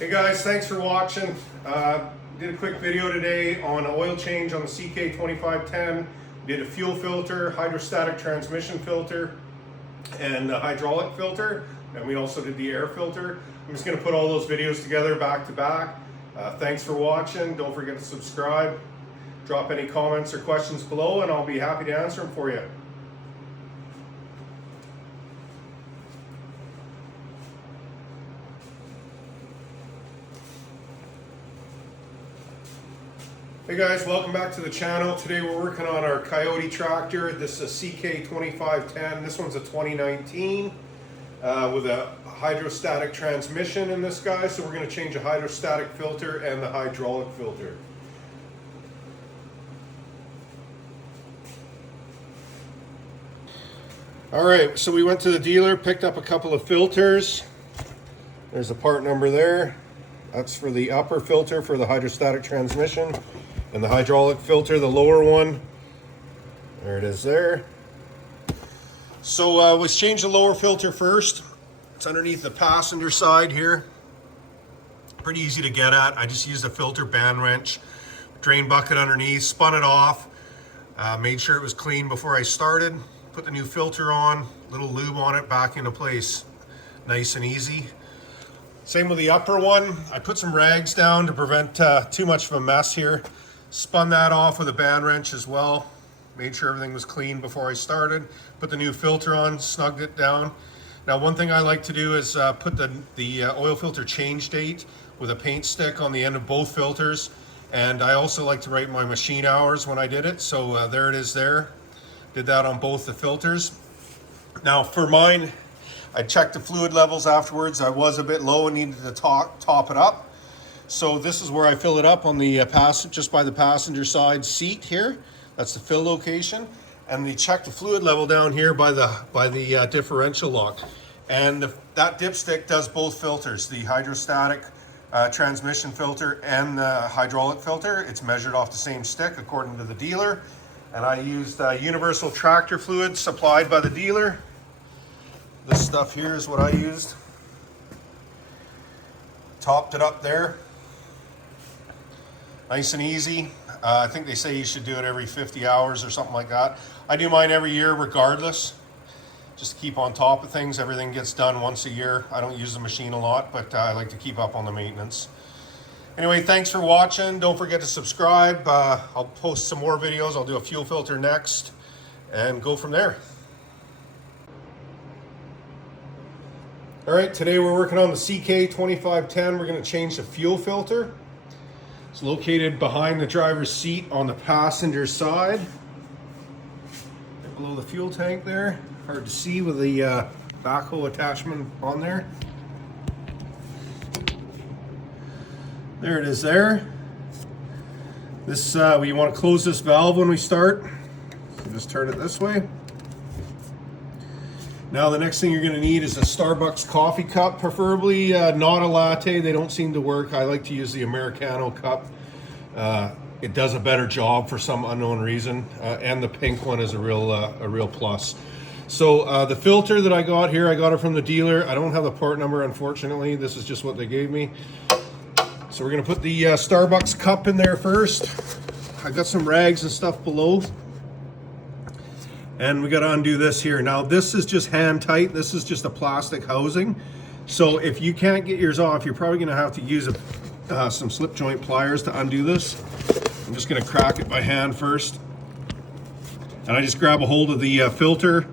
Hey guys, thanks for watching. Did a quick video today on an oil change on the CK2510. Did a fuel filter, hydrostatic transmission filter, and a hydraulic filter. And we also did the air filter. I'm just going to put all those videos together back to back. Thanks for watching. Don't forget to subscribe. Drop any comments or questions below and I'll be happy to answer them for you. Hey guys, welcome back to the channel. Today we're working on our Kioti tractor. This is a CK2510. This one's a 2019 with a hydrostatic transmission in this guy. So we're going to change the hydrostatic filter and the hydraulic filter. All right, so we went to the dealer, picked up a couple of filters. There's a part number there. That's for the upper filter for the hydrostatic transmission. And the hydraulic filter, the lower one, there it is there. So let's change the lower filter first. It's underneath the passenger side here. Pretty easy to get at. I just used a filter band wrench, drain bucket underneath, spun it off, made sure it was clean before I started, put the new filter on, little lube on it, back into place. Nice and easy. Same with the upper one. I put some rags down to prevent too much of a mess here. Spun that off with a band wrench as well. Made sure everything was clean before I started. Put the new filter on, snugged it down. Now one thing I like to do is put the oil filter change date with a paint stick on the end of both filters. And I also like to write my machine hours when I did it. So there it is there. Did that on both the filters. Now for mine, I checked the fluid levels afterwards. I was a bit low and needed to top it up. So this is where I fill it up on the just by the passenger side seat here. That's the fill location. And they check the fluid level down here by the differential lock. And that dipstick does both filters, the hydrostatic transmission filter and the hydraulic filter. It's measured off the same stick according to the dealer. And I used universal tractor fluid supplied by the dealer. This stuff here is what I used. Topped it up there. Nice and easy. I think they say you should do it every 50 hours or something like that. I do mine every year regardless, just to keep on top of things. Everything gets done once a year. I don't use the machine a lot, but I like to keep up on the maintenance. Anyway, thanks for watching. Don't forget to subscribe. I'll post some more videos. I'll do a fuel filter next and go from there. All right, today we're working on the CK2510. We're going to change the fuel filter. It's located behind the driver's seat on the passenger side. Below the fuel tank there. Hard to see with the backhoe attachment on there. There it is there. This, we want to close this valve when we start. So just turn it this way. Now the next thing you're going to need is a Starbucks coffee cup, preferably not a latte. They don't seem to work. I like to use the Americano cup. It does a better job for some unknown reason, and the pink one is a real plus. So the filter that I got here, I got it from the dealer. I don't have the part number, unfortunately. This is just what they gave me. So we're going to put the Starbucks cup in there first. I got some rags and stuff below. And we got to undo this here. Now this is just hand tight. This is just a plastic housing. So if you can't get yours off, you're probably going to have to use some slip joint pliers to undo this. I'm just going to crack it by hand first. And I just grab a hold of the filter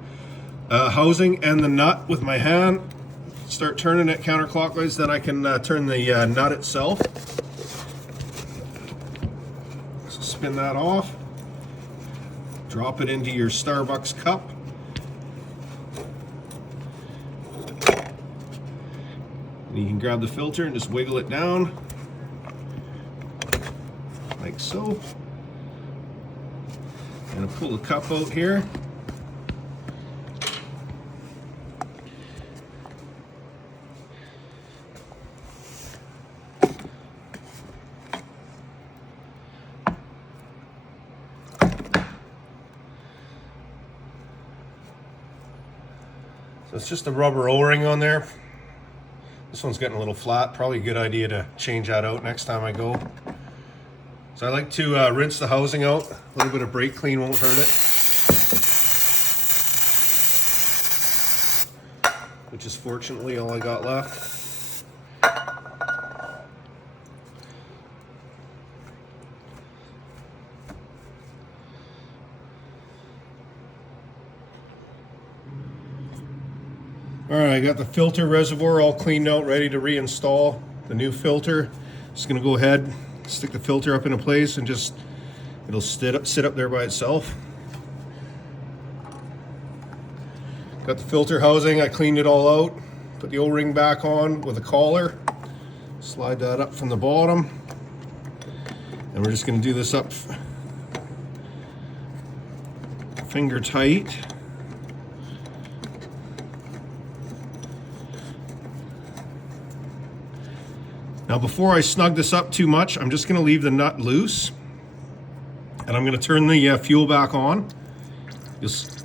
housing and the nut with my hand. Start turning it counterclockwise, then I can turn the nut itself. So spin that off. Drop it into your Starbucks cup. And you can grab the filter and just wiggle it down, like so. And I'll pull the cup out here. So it's just a rubber O-ring on there. This one's getting a little flat. Probably a good idea to change that out next time I go. So I like to rinse the housing out. A little bit of brake clean won't hurt it. Which is fortunately all I got left. All right, I got the filter reservoir all cleaned out, ready to reinstall the new filter. Just gonna go ahead, stick the filter up into place, and just it'll sit up there by itself. Got the filter housing, I cleaned it all out, put the O-ring back on with a collar, slide that up from the bottom, and we're just gonna do this up finger tight. Now before I snug this up too much, I'm just gonna leave the nut loose, and I'm gonna turn the fuel back on. It's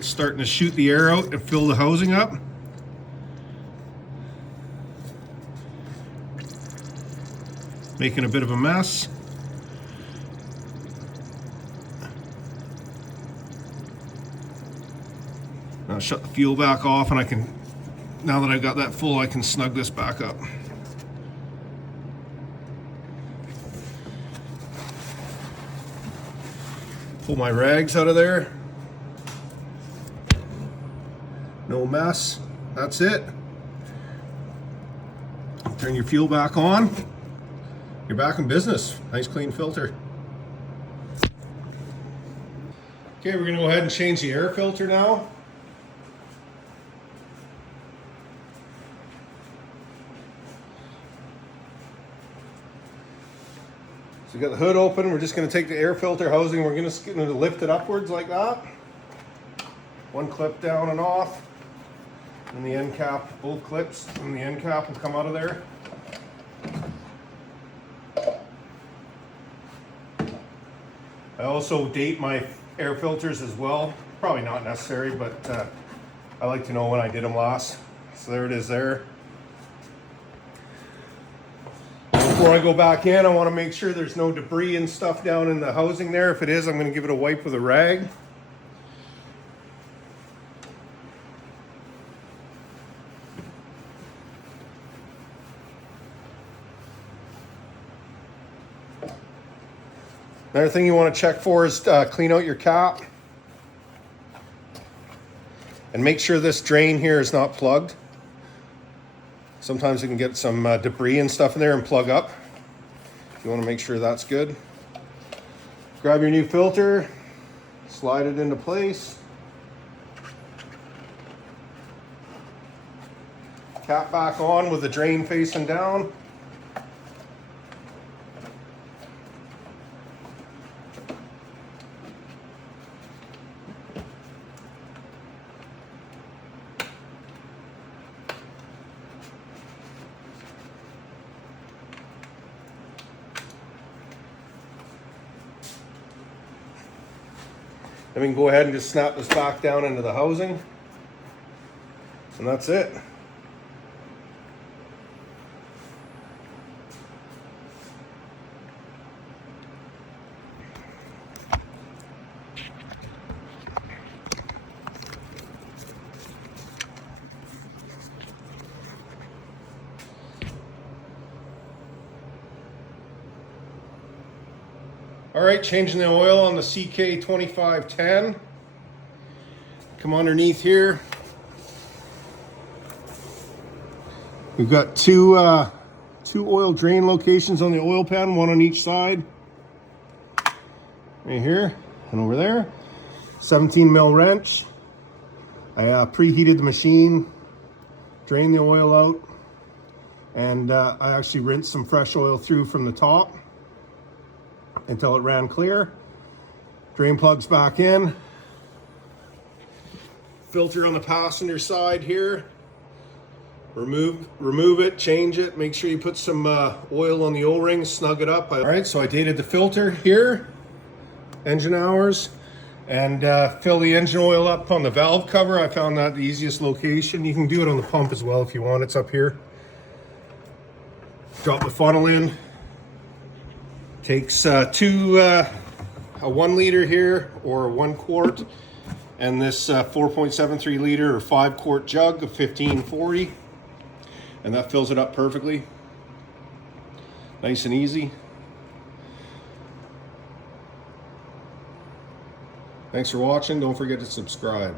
starting to shoot the air out and fill the housing up. Making a bit of a mess. Now shut the fuel back off, and I can, now that I've got that full, I can snug this back up. Pull my rags out of there. No mess. That's it. Turn your fuel back on. You're back in business. Nice clean filter. Okay, we're gonna go ahead and change the air filter now. So we got the hood open. We're just going to take the air filter housing. We're going to lift it upwards like that. One clip down and off. And the end cap, both clips, and the end cap will come out of there. I also date my air filters as well. Probably not necessary, but I like to know when I did them last. So there it is there. Before I go back in, I want to make sure there's no debris and stuff down in the housing there. If it is, I'm going to give it a wipe with a rag. Another thing you want to check for is clean out your cap. And make sure this drain here is not plugged. Sometimes you can get some debris and stuff in there and plug up. You want to make sure that's good. Grab your new filter, slide it into place. Cap back on with the drain facing down. Then we can go ahead and just snap this back down into the housing. And that's it. All right, changing the oil on the CK2510. Come underneath here. We've got two oil drain locations on the oil pan, one on each side. Right here and over there. 17 mil wrench. I preheated the machine, drained the oil out, and I actually rinsed some fresh oil through from the top until it ran clear. Drain plugs back in. Filter on the passenger side here. Remove it, change it, make sure you put some oil on the O-ring, snug it up. All right, so I dated the filter here, engine hours, and fill the engine oil up on the valve cover. I found that the easiest location. You can do it on the pump as well if you want, it's up here. Drop the funnel in. Takes a 1 liter here, or 1 quart, and this 4.73 liter or 5 quart jug of 1540, and that fills it up perfectly. Nice and easy. Thanks for watching. Don't forget to subscribe.